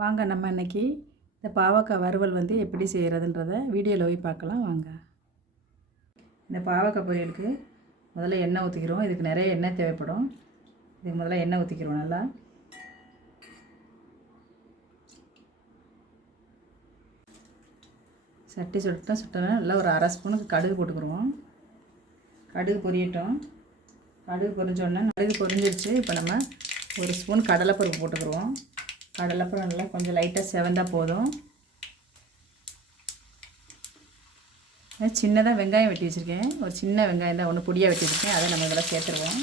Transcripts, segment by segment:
வாங்க நம்ம இன்றைக்கி இந்த பாவக்காய் வறுவல் வந்து எப்படி செய்கிறதுன்றத வீடியோவில் போய் பார்க்கலாம் வாங்க. இந்த பாவக்காய் பொரியலுக்கு முதல்ல எண்ணெய் ஊற்றிக்கிறோம். இதுக்கு நிறைய எண்ணெய் தேவைப்படும். இதுக்கு முதல்ல எண்ணெய் ஊற்றிக்கிறோம். நல்லா சட்டி சுட்டோன்னா நல்லா ஒரு அரை ஸ்பூனுக்கு கடுகு போட்டுக்கிடுவோம். கடுகு பொரியட்டும். கடுகு பொரிஞ்சோடனே கடுகு பொரிஞ்சிடுச்சு. இப்போ நம்ம ஒரு ஸ்பூன் கடலைப்பருப்பு போட்டுக்கிடுவோம். கடலைப்பருப்பு நல்லா கொஞ்சம் லைட்டாக செவந்தால் போதும். சின்னதாக வெங்காயம் வெட்டி வச்சுருக்கேன். ஒரு சின்ன வெங்காயம் தான் ஒன்று பொடியாக வெட்டி வச்சுருக்கேன். அதை நம்ம இதெல்லாம் சேர்த்துருவோம்.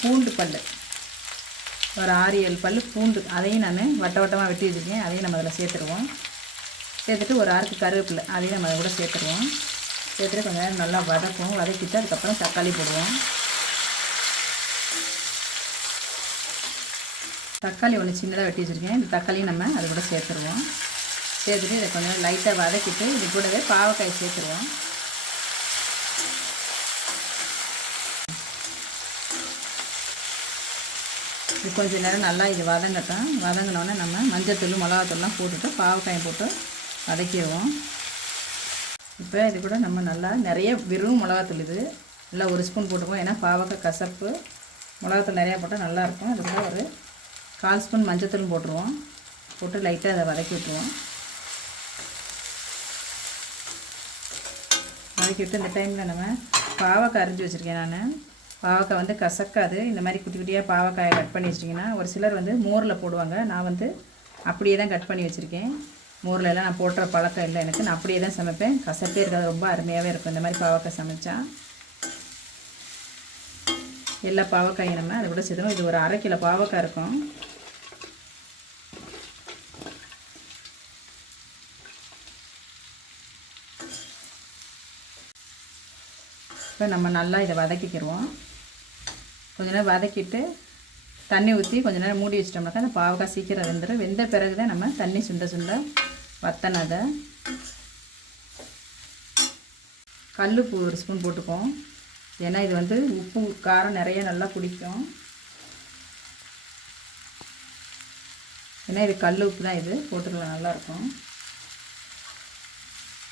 பூண்டு பல் ஒரு 6-7 பல் பூண்டு, அதையும் நான் வட்டமாக வெட்டி வச்சுருக்கேன். அதையும் நம்ம அதில் சேர்த்துருவோம். சேர்த்துட்டு ஒரு அரைக்கு கருவேப்பிலை, அதையும் நம்ம அதை கூட சேர்த்துருவோம். சேர்த்துட்டு கொஞ்சம் நேரம் நல்லா வதக்குவோம். வதக்கிட்டு அதுக்கப்புறம் தக்காளி போடுவோம். தக்காளி ஒன்று சின்னதாக வெட்டி வச்சுருக்கேன். இந்த தக்காளியும் நம்ம அது கூட சேர்த்துருவோம். சேர்த்துட்டு இதை கொஞ்சம் லைட்டாக வதக்கிட்டு இது கூடவே பாவக்காய் சேர்த்துருவோம். இது கொஞ்சம் நேரம் நல்லா இது வதங்கட்டும். வதங்கினோடனே நம்ம மஞ்சத்தூள் மிளகாத்தூள்லாம் போட்டுட்டு பாவக்காயை போட்டு வதக்கிடுவோம். இப்போ இது கூட நம்ம நல்லா நிறைய வெறும் மிளகாத்தூள் இது நல்லா ஒரு ஸ்பூன் போட்டுக்குவோம். ஏன்னா பாவக்காய் கசப்பு, மிளகாத்தூள் நிறையா போட்டால் நல்லாயிருக்கும். அது கூட ஒரு 1/4 ஸ்பூன் மஞ்சத்தூள் போட்டுருவோம். போட்டு லைட்டாக அதை வதக்கி விட்டுருவோம். வதக்கி விட்டு இந்த டைமில் நம்ம பாவக்காய் அரிஞ்சு வச்சுருக்கேன். நான் பாவக்காய் வந்து கசக்காது. இந்த மாதிரி குட்டி குட்டியாக பாவக்காயை கட் பண்ணி வச்சிட்டிங்கன்னா, ஒரு சிலர் வந்து மோரில் போடுவாங்க. நான் வந்து அப்படியே தான் கட் பண்ணி வச்சுருக்கேன். மோரில் எல்லாம் நான் போட்டுற பழக்கம் இல்லை எனக்கு. நான் அப்படியே தான் சமைப்பேன். கசப்பே இருக்காது, ரொம்ப அருமையாகவே இருக்கும் இந்த மாதிரி பாவக்காய் சமைச்சா. எல்லா பாவக்காயும் நம்ம அதை கூட சேர்த்துணும். இது ஒரு 1/2 கிலோ பாவக்காய் இருக்கும். இப்போ நம்ம நல்லா இதை வதக்கிக்கிடுவோம். கொஞ்ச நேரம் வதக்கிட்டு தண்ணி ஊற்றி கொஞ்ச நேரம் மூடி வச்சிட்டோம்னாக்கா அந்த பாவக்காய் சீக்கிரம் வெந்துடும். வெந்த பிறகு தான் நம்ம தண்ணி சுண்ட வத்தணும். அதை கல்லுப்பு ஒரு ஸ்பூன் போட்டுக்குவோம். ஏன்னா இது வந்து உப்பு காரம் நிறைய நல்லா பிடிக்கும். ஏன்னா இது கல் உப்பு தான், இது போட்டுக்கலாம் நல்லாயிருக்கும்.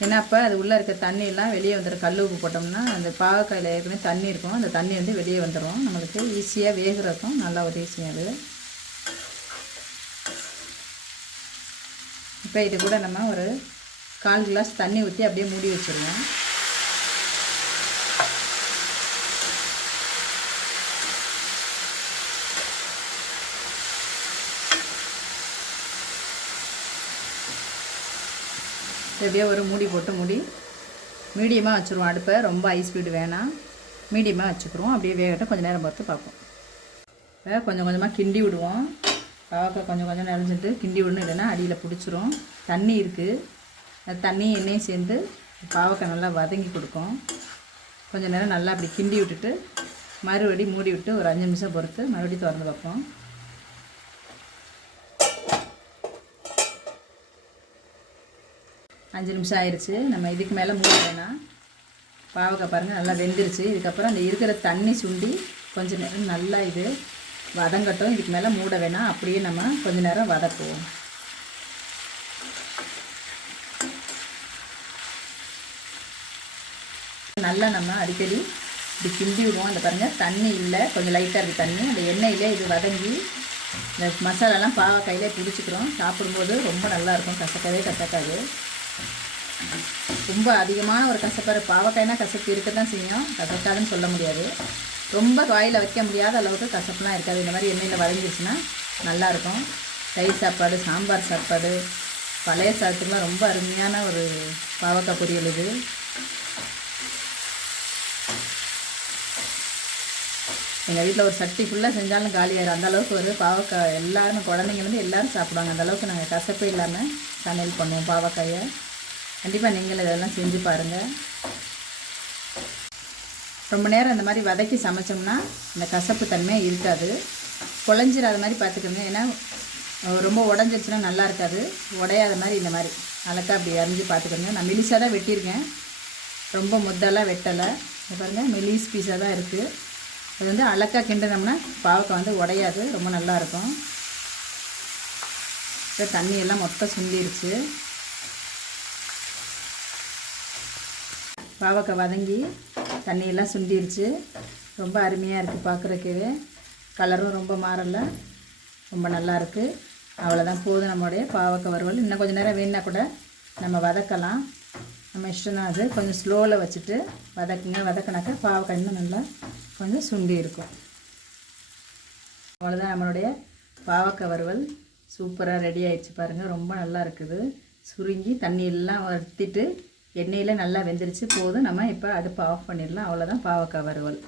ஏன்னா அப்போ அது உள்ளே இருக்க தண்ணியெல்லாம் வெளியே வந்துடும். கல் உப்பு போட்டோம்னா அந்த பாவக்காயில் ஏற்கனவே தண்ணி இருக்கும், அந்த தண்ணி வந்து வெளியே வந்துடும். நம்மளுக்கு ஈஸியாக வேகிறதுக்கும் நல்லா ஒரு ஈஸியாக அது. இப்போ இது கூட நம்ம ஒரு 1/4 கிளாஸ் தண்ணி ஊற்றி அப்படியே மூடி வச்சுருவோம். எப்படியோ ஒரு மூடி போட்டு மீடியமாக வச்சுருவோம். அடுப்பை ரொம்ப ஹை ஸ்பீடு வேணாம், மீடியமாக வச்சுக்கிறோம். அப்படியே வேகட்டும். கொஞ்சம் நேரம் பார்த்து பார்ப்போம். இப்போ கொஞ்சம் கொஞ்சமாக கிண்டி விடுவோம். பாவக்காய் கொஞ்சம் கொஞ்சம் நிறைஞ்சிட்டு கிண்டி விடணும், இல்லைன்னா அடியில் பிடிச்சிரும். தண்ணி இருக்குது, அந்த தண்ணி எண்ணெயும் சேர்ந்து பாவக்காய் நல்லா வதங்கி கொடுக்கும். கொஞ்சம் நேரம் நல்லா அப்படி கிண்டி விட்டுட்டு மறுபடியும் மூடி விட்டு ஒரு 5 நிமிஷம் பொறுத்து மறுபடியும் திறந்து வைப்போம். அஞ்சு நிமிஷம் ஆயிடுச்சு. நம்ம இதுக்கு மேலே மூட வேணாம். பாவக்காய் பாருங்கள் நல்லா வெந்துருச்சு. இதுக்கப்புறம் அந்த இருக்கிற தண்ணி சுண்டி கொஞ்சம் நேரம் நல்லா இது வதங்கட்டும். இதுக்கு மேலே மூட வேணாம், அப்படியே நம்ம கொஞ்சம் நேரம் வதக்குவோம். நல்லா நம்ம அடிக்கடி இப்படி கிண்டி விடுவோம். அந்த பாருங்கள் தண்ணி இல்லை, கொஞ்சம் லைட்டாக இருக்குது தண்ணி. அந்த எண்ணெயிலே இது வதங்கி இந்த மசாலாலாம் பாவக்காயிலே பிடிச்சிக்கிறோம். சாப்பிடும்போது ரொம்ப நல்லாயிருக்கும், கசக்கவே கசக்காது. ரொம்ப அதிகமான ஒரு கசப்பாரு பாவக்காய்னா கசப்பு இருக்க தான் செய்யும், கசக்காதுன்னு சொல்ல முடியாது. ரொம்ப வாயில் வைக்க முடியாத அளவுக்கு கசப்புலாம் இருக்காது. இந்த மாதிரி எண்ணெயில் வதங்கிடுச்சுன்னா நல்லாயிருக்கும். தயிர் சாப்பாடு, சாம்பார் சாப்பாடு, பழைய சாதத்துக்குலாம் ரொம்ப அருமையான ஒரு பாவக்காய் பொரியல் இது. எங்கள் வீட்டில் ஒரு சட்டி ஃபுல்லாக செஞ்சாலும் காலியாகிடும். அந்தளவுக்கு வந்து பாவக்காய் எல்லாருமே, குழந்தைங்கலேருந்து எல்லோரும் சாப்பிடுவாங்க. அந்தளவுக்கு நாங்கள் கசப்பே இல்லாமல் சமையல் பண்ணுவோம் பாவக்காயை. கண்டிப்பாக நீங்கள் இதெல்லாம் செஞ்சு பாருங்கள். ரொம்ப நேரம் இந்த மாதிரி வதக்கி சமைச்சோம்னா இந்த கசப்பு தன்மை இருக்காது. குழஞ்சிடாத மாதிரி பார்த்துக்கோங்க. ஏன்னா ரொம்ப உடஞ்சிருச்சுன்னா நல்லா இருக்காது. உடையாத மாதிரி இந்த மாதிரி அழகாக அப்படி அரிஞ்சு பார்த்துக்கோங்க. நான் மெலிசாக தான் வெட்டியிருக்கேன், ரொம்ப முத்தெல்லாம் வெட்டலை. இது பாருங்கள் மெலிஸ் பீஸாக தான் இருக்குது. அது வந்து அழகாக கிண்டினோம்னா பாவக்காய் வந்து உடையாது, ரொம்ப நல்லாயிருக்கும். இப்போ தண்ணியெல்லாம் மொத்தம் சுண்டிருச்சு. பாவக்காய் வதங்கி தண்ணியெல்லாம் சுண்டிருச்சு. ரொம்ப அருமையாக இருக்குது பார்க்குறக்கவே. கலரும் ரொம்ப மாறலை, ரொம்ப நல்லாயிருக்கு. அவ்வளோதான், போதும் நம்மளுடைய பாவக்காய் வறுவல். இன்னும் கொஞ்சம் நேரம் வேணுன்னா கூட நம்ம வதக்கலாம், நம்ம இஷ்டம் தான். அது கொஞ்சம் ஸ்லோவில் வச்சுட்டு வதக்குங்க. வதக்கினாக்கா பாவக்காய் இன்னும் நல்லா கொஞ்சம் சுண்டி இருக்கும். அவ்வளோதான், நம்மளுடைய பாவக்காய் வறுவல் சூப்பராக ரெடி ஆகிடுச்சு பாருங்கள். ரொம்ப நல்லா இருக்குது. சுருங்கி தண்ணியெல்லாம் வறுத்திட்டு எண்ணெயில் நல்லா வெந்துருச்சு. போதும், நம்ம இப்போ அடுப்பை ஆஃப் பண்ணிடலாம். அவ்வளோதான் பாவக்காய் வறுவல்.